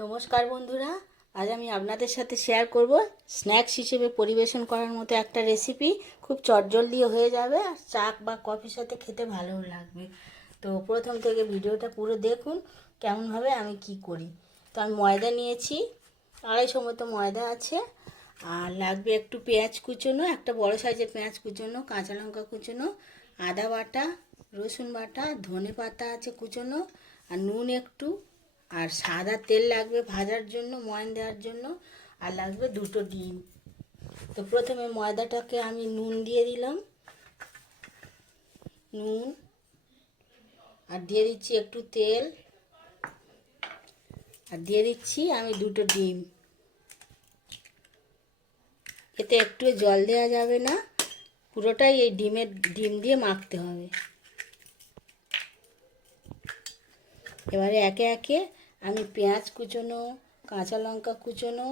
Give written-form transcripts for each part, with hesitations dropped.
নমস্কার বন্ধুরা, আজ আমি আপনাদের সাথে শেয়ার করব স্ন্যাক্স হিসেবে পরিবেশন করার মতো একটা রেসিপি। খুব চটজলদি হয়ে যাবে আর চা বা কফির সাথে খেতে ভালো লাগবে। তো প্রথম থেকে ভিডিওটা পুরো দেখুন কেমনভাবে আমি কি করি। তো আমি ময়দা নিয়েছি, 250 মতো ময়দা আছে। আর লাগবে একটু পেঁয়াজ কুচোনো, একটা বড় সাইজের পেঁয়াজ কুচোনো, কাঁচা লঙ্কা কুচোনো, আদা বাটা, রসুন বাটা, ধনে পাতা আছে কুচোনো, আর নুন একটু, আর সাদা তেল লাগবে ভাজার জন্য, ময়ান দেওয়ার জন্য, আর লাগবে 2টো ডিম। তো প্রথমে ময়দাটাকে আমি নুন দিয়ে দিলাম, নুন, আর দিয়ে দিচ্ছি একটু তেল, আর দিয়ে দিচ্ছি আমি 2টো ডিম। এতে একটু জল দেওয়া যাবে না, পুরোটাই এই ডিম দিয়ে মাখতে হবে। এবারে একে একে আমি পেঁয়াজ কুচোনো, কাঁচা লঙ্কা কুচোনো,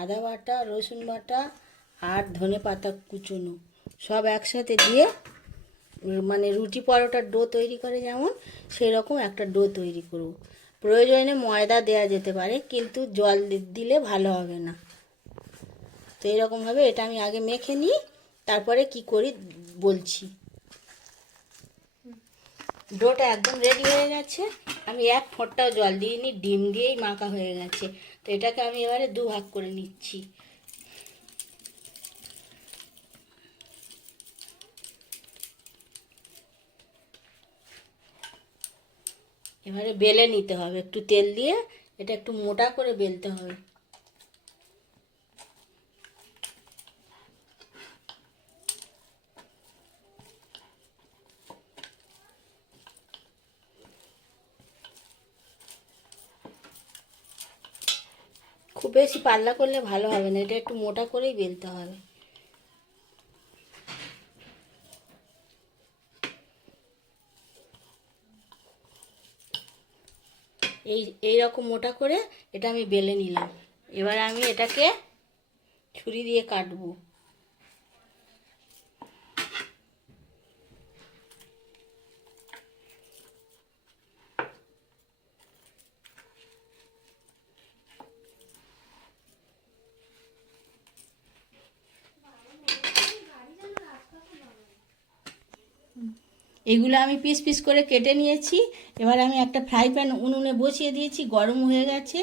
আদা বাটা, রসুন বাটা আর ধনে পাতা কুচোনো সব একসাথে দিয়ে, মানে রুটি পরোটার ডো তৈরি করে যেমন সেই রকম একটা ডো তৈরি করব। প্রয়োজনে ময়দা দেওয়া যেতে পারে, কিন্তু জল দিলে ভালো হবে না। তো এইরকমভাবে এটা আমি আগে মেখে নিই, তারপরে কি করি বলছি। ডোটা একদম রেডি হয়ে গেছে, আমি এক ফোঁটাও জল দিইনি, ডিম দিয়েই মাখা হয়ে গেছে। তো এটাকে আমি এবারে 2 ভাগ করে নিচ্ছি। এবারে বেলে নিতে হবে, একটু তেল দিয়ে এটা একটু মোটা করে বেলতে হবে। খুব বেশি পাতলা করলে ভালো হবে না, এটা একটু মোটা করেই বেলতে হবে। এই রকম মোটা করে এটা আমি বেলে নিলাম। এবার আমি এটাকে ছুরি দিয়ে কাটবো। এগুলো আমি পিস পিস করে কেটে নিয়েছি। এবার আমি একটা ফ্রাই প্যান উনুনে বসিয়ে দিয়েছি, গরম হয়ে গেছে।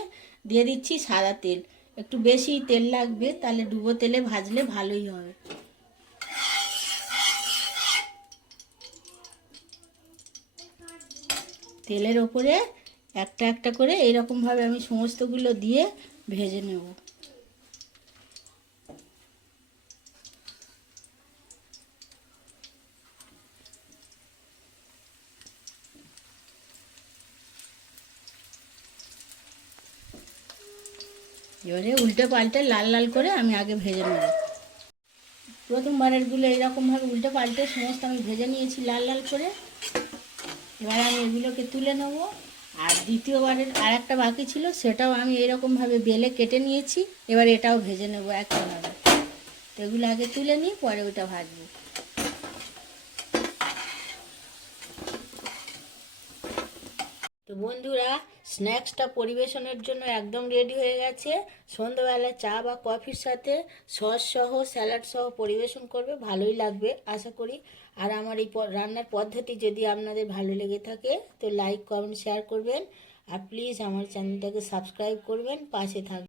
দিয়ে দিচ্ছি সাদা তেল, একটু বেশি তেল লাগবে, তাহলে ডুবো তেলে ভাজলে ভালোই হবে। তেলের ওপরে একটা একটা করে এইরকমভাবে আমি সমস্তগুলো দিয়ে ভেজে নেব। এবারে উল্টে পাল্টে লাল লাল করে আমি আগে ভেজে নেব। প্রথমবারেরগুলো এইরকমভাবে উল্টে পাল্টে সমস্ত আমি ভেজে নিয়েছি লাল লাল করে। এবার আমি এগুলোকে তুলে নেব। আর দ্বিতীয়বারের আর একটা বাকি ছিল, সেটাও আমি এরকমভাবে বেলে কেটে নিয়েছি। এবার এটাও ভেজে নেব একইভাবে। এগুলো আগে তুলে নিই, পরে ওটা ভাজবো। তো বন্ধুরা, স্ন্যাক্সটা পরিবেশনের জন্য একদম রেডি হয়ে গেছে। সন্ধ্যাবেলায় চা বা কফির সাথে সস সহ, স্যালাড সহ পরিবেশন করবে, ভালোই লাগবে আশা করি। আর আমার এই রান্নার পদ্ধতি যদি আপনাদের ভালো লেগে থাকে তো লাইক, কমেন্ট, শেয়ার করবেন। আর প্লিজ আমার চ্যানেলটাকে সাবস্ক্রাইব করবেন, পাশে থাকবেন।